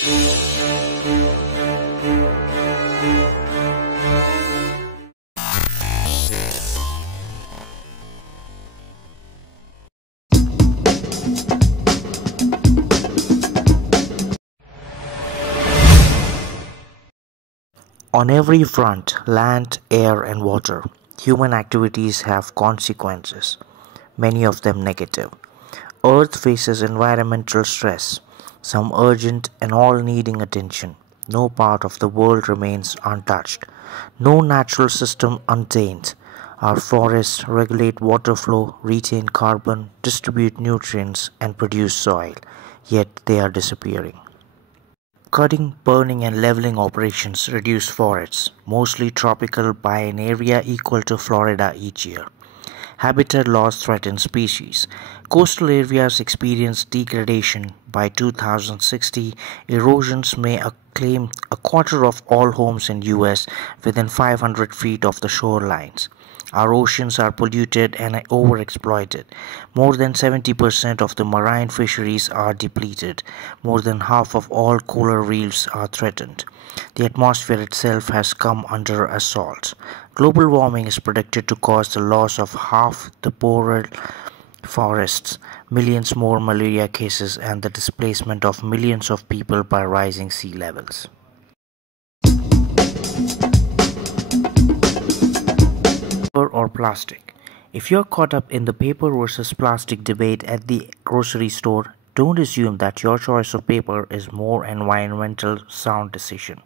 On every front, land, air and water, human activities have consequences, many of them negative. Earth faces environmental stress, some urgent and all needing attention. No part of the world remains untouched, no natural system untainted. Our forests regulate water flow, retain carbon, distribute nutrients, and produce soil, yet they are disappearing. Cutting, burning and leveling operations reduce forests, mostly tropical, by an area equal to Florida each year. Habitat loss threatens species. Coastal areas experience degradation. By 2060, erosions may claim a quarter of all homes in US within 500 feet of the shorelines. Our oceans are polluted and overexploited. More than 70% of the marine fisheries are depleted. More than half of all coral reefs are threatened. The atmosphere itself has come under assault. Global warming is predicted to cause the loss of half the boreal forests, millions more malaria cases, and the displacement of millions of people by rising sea levels. Paper or plastic? If you're caught up in the paper versus plastic debate at the grocery store, don't assume that your choice of paper is more environmental sound decision.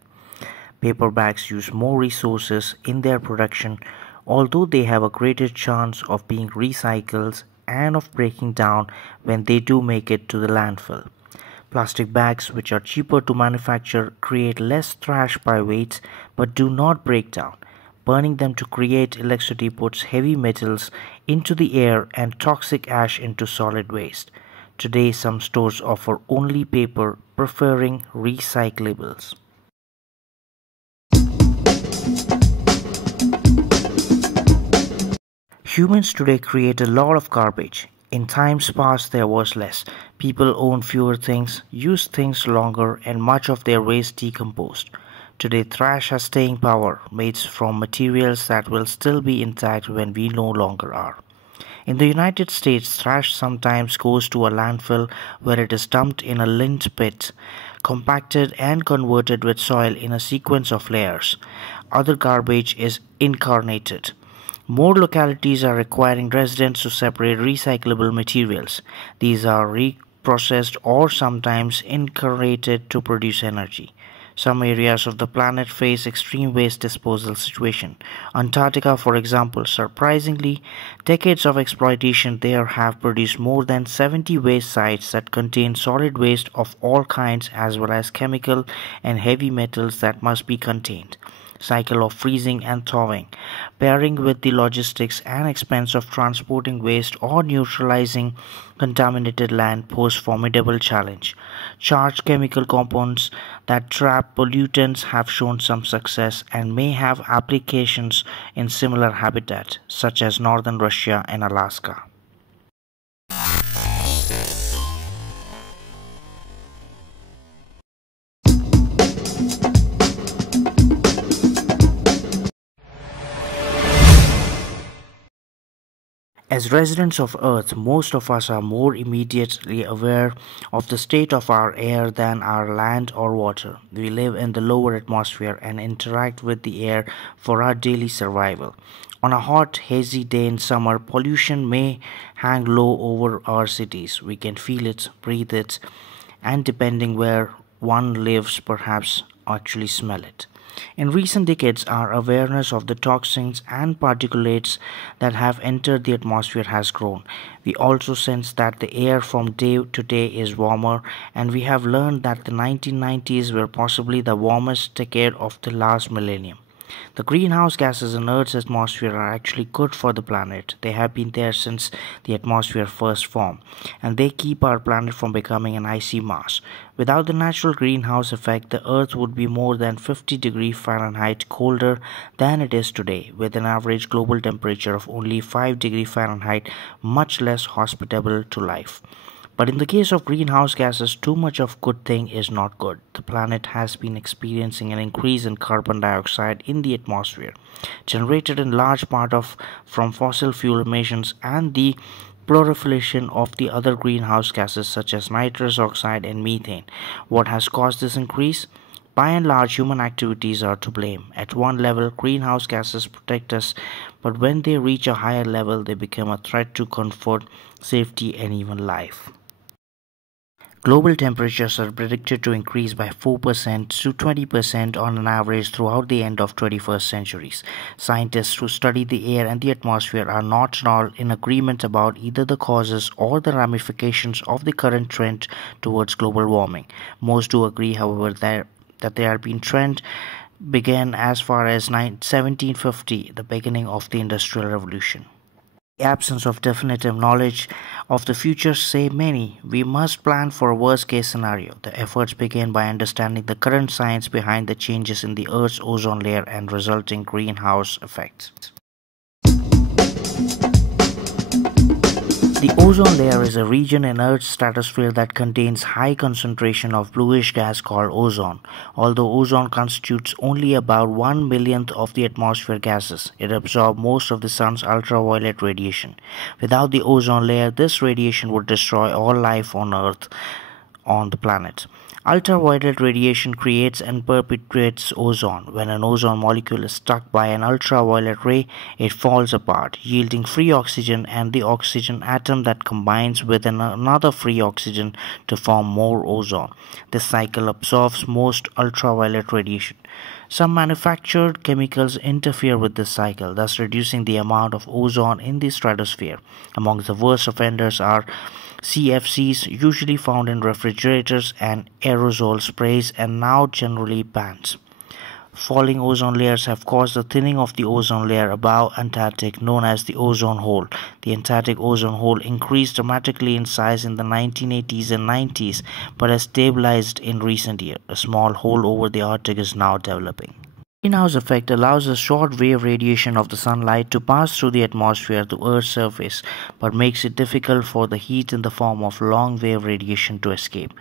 Paper bags use more resources in their production, although they have a greater chance of being recycled and of breaking down when they do make it to the landfill. Plastic bags, which are cheaper to manufacture, create less trash by weight but do not break down. Burning them to create electricity puts heavy metals into the air and toxic ash into solid waste. Today, some stores offer only paper, preferring recyclables. Humans today create a lot of garbage. In times past there was less. People owned fewer things, used things longer, and much of their waste decomposed. Today trash has staying power, made from materials that will still be intact when we no longer are. In the United States, trash sometimes goes to a landfill where it is dumped in a lint pit, compacted and converted with soil in a sequence of layers. Other garbage is incinerated. More localities are requiring residents to separate recyclable materials. These are reprocessed or sometimes incinerated to produce energy. Some areas of the planet face extreme waste disposal situation. Antarctica, for example, surprisingly, decades of exploitation there have produced more than 70 waste sites that contain solid waste of all kinds as well as chemical and heavy metals that must be contained. Cycle of freezing and thawing, pairing with the logistics and expense of transporting waste or neutralizing contaminated land pose formidable challenge. Charged chemical compounds that trap pollutants have shown some success and may have applications in similar habitats such as northern Russia and Alaska. As residents of Earth, most of us are more immediately aware of the state of our air than our land or water. We live in the lower atmosphere and interact with the air for our daily survival. On a hot, hazy day in summer, pollution may hang low over our cities. We can feel it, breathe it, and depending where one lives, perhaps actually smell it. In recent decades, our awareness of the toxins and particulates that have entered the atmosphere has grown. We also sense that the air from day to day is warmer, and we have learned that the 1990s were possibly the warmest decade of the last millennium. The greenhouse gases in Earth's atmosphere are actually good for the planet. They have been there since the atmosphere first formed, and they keep our planet from becoming an icy mass. Without the natural greenhouse effect, the Earth would be more than 50 degrees Fahrenheit colder than it is today, with an average global temperature of only 5 degrees Fahrenheit, much less hospitable to life. But in the case of greenhouse gases, too much of good thing is not good. The planet has been experiencing an increase in carbon dioxide in the atmosphere, generated in large part of from fossil fuel emissions and the proliferation of the other greenhouse gases such as nitrous oxide and methane. What has caused this increase? By and large, human activities are to blame. At one level, greenhouse gases protect us, but when they reach a higher level, they become a threat to comfort, safety, and even life. Global temperatures are predicted to increase by 4% to 20% on an average throughout the end of 21st centuries. Scientists who study the air and the atmosphere are not at all in agreement about either the causes or the ramifications of the current trend towards global warming. Most do agree, however, that there have been trend began as far as 1750, the beginning of the Industrial Revolution. The absence of definitive knowledge of the future say many, we must plan for a worst case scenario. The efforts begin by understanding the current science behind the changes in the Earth's ozone layer and resulting greenhouse effects. The ozone layer is a region in Earth's stratosphere that contains high concentration of bluish gas called ozone. Although ozone constitutes only about 1/1,000,000th of the atmosphere gases, it absorbs most of the sun's ultraviolet radiation. Without the ozone layer, this radiation would destroy all life on the planet. Ultraviolet radiation creates and perpetuates ozone. When an ozone molecule is struck by an ultraviolet ray, it falls apart, yielding free oxygen and the oxygen atom that combines with another free oxygen to form more ozone. This cycle absorbs most ultraviolet radiation. Some manufactured chemicals interfere with this cycle, thus reducing the amount of ozone in the stratosphere. Among the worst offenders are CFCs, usually found in refrigerators and aerosol sprays, and now generally banned. Falling ozone layers have caused the thinning of the ozone layer above Antarctic, known as the ozone hole. The Antarctic ozone hole increased dramatically in size in the 1980s and 90s, but has stabilized in recent years. A small hole over the Arctic is now developing. Greenhouse effect allows the short wave radiation of the sunlight to pass through the atmosphere to Earth's surface, but makes it difficult for the heat in the form of long wave radiation to escape.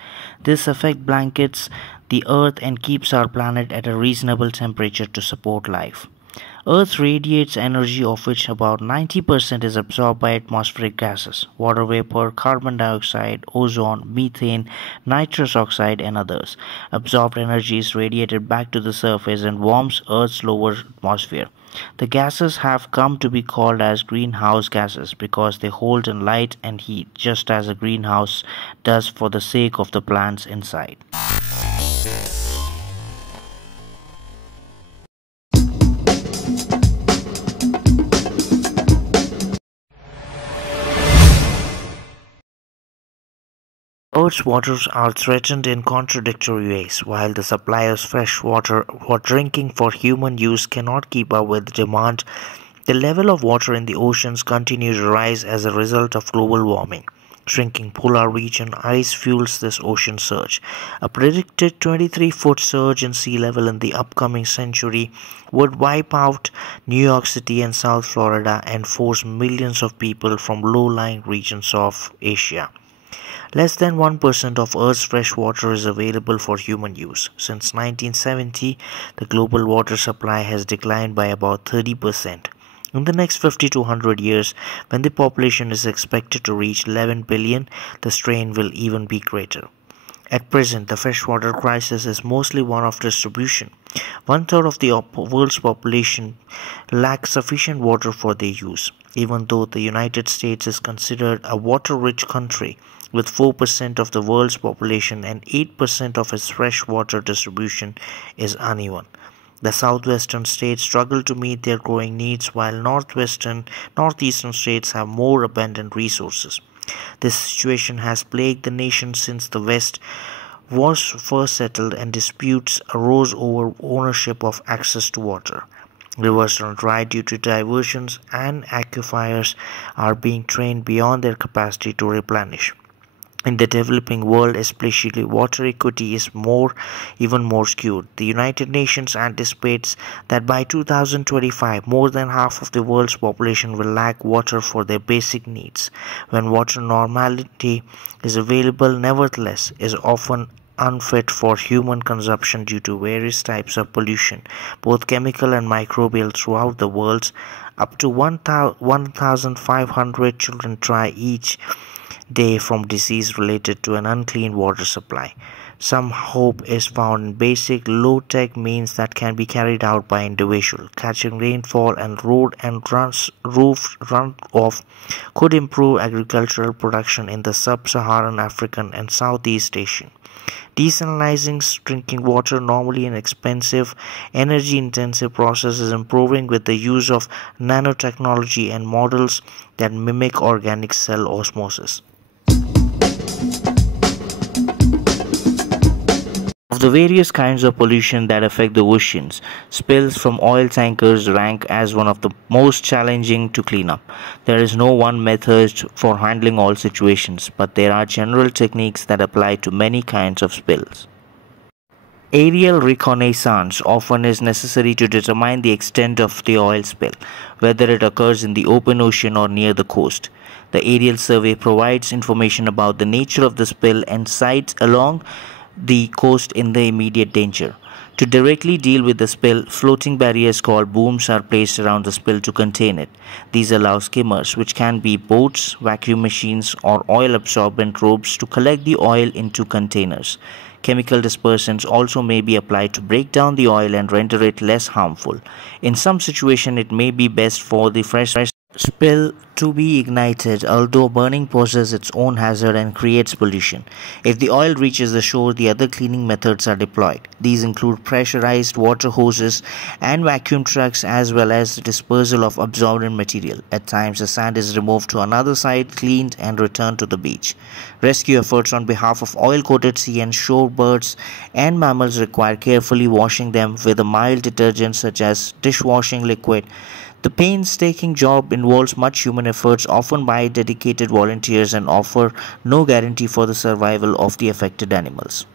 This effect blankets the Earth and keeps our planet at a reasonable temperature to support life. Earth radiates energy, of which about 90% is absorbed by atmospheric gases, water vapor, carbon dioxide, ozone, methane, nitrous oxide, and others. Absorbed energy is radiated back to the surface and warms Earth's lower atmosphere. The gases have come to be called as greenhouse gases because they hold in light and heat, just as a greenhouse does for the sake of the plants inside. Earth's waters are threatened in contradictory ways. While the supply of fresh water for drinking for human use cannot keep up with demand, the level of water in the oceans continues to rise as a result of global warming. Shrinking polar region ice fuels this ocean surge. A predicted 23-foot surge in sea level in the upcoming century would wipe out New York City and South Florida and force millions of people from low-lying regions of Asia. Less than 1% of Earth's fresh water is available for human use. Since 1970, the global water supply has declined by about 30%. In the next 50 to 100 years, when the population is expected to reach 11 billion, the strain will even be greater. At present, the freshwater crisis is mostly one of distribution. One-third of the world's population lacks sufficient water for their use. Even though the United States is considered a water-rich country, with 4% of the world's population and 8% of its freshwater distribution is uneven. The southwestern states struggle to meet their growing needs, while northeastern states have more abundant resources. This situation has plagued the nation since the West was first settled, and disputes arose over ownership of access to water. Rivers run dry due to diversions, and aquifers are being drained beyond their capacity to replenish. In the developing world, especially, water equity is even more skewed. The United Nations anticipates that by 2025, more than half of the world's population will lack water for their basic needs. When water normality is available, nevertheless, is often unfit for human consumption due to various types of pollution, both chemical and microbial, throughout the world. Up to 1,500 children die each day from disease related to an unclean water supply. Some hope is found in basic low-tech means that can be carried out by individuals. Catching rainfall and road and roof runoff could improve agricultural production in the sub-Saharan African and Southeast Asian. Desalinizing drinking water, normally an expensive, energy-intensive process, is improving with the use of nanotechnology and models that mimic organic cell osmosis. Of the various kinds of pollution that affect the oceans, spills from oil tankers rank as one of the most challenging to clean up. There is no one method for handling all situations, but there are general techniques that apply to many kinds of spills. Aerial reconnaissance often is necessary to determine the extent of the oil spill, whether it occurs in the open ocean or near the coast. The aerial survey provides information about the nature of the spill and sites along the coast in the immediate danger. To directly deal with the spill, floating barriers called booms are placed around the spill to contain it. These allow skimmers, which can be boats, vacuum machines, or oil-absorbent ropes, to collect the oil into containers. Chemical dispersants also may be applied to break down the oil and render it less harmful. In some situations, it may be best for the fresh spill to be ignited, although burning poses its own hazard and creates pollution. If the oil reaches the shore, the other cleaning methods are deployed. These include pressurized water hoses and vacuum trucks, as well as the dispersal of absorbent material. At times, the sand is removed to another site, cleaned, and returned to the beach. Rescue efforts on behalf of oil-coated sea and shore birds and mammals require carefully washing them with a mild detergent such as dishwashing liquid. The painstaking job involves much human efforts, often by dedicated volunteers, and offer no guarantee for the survival of the affected animals.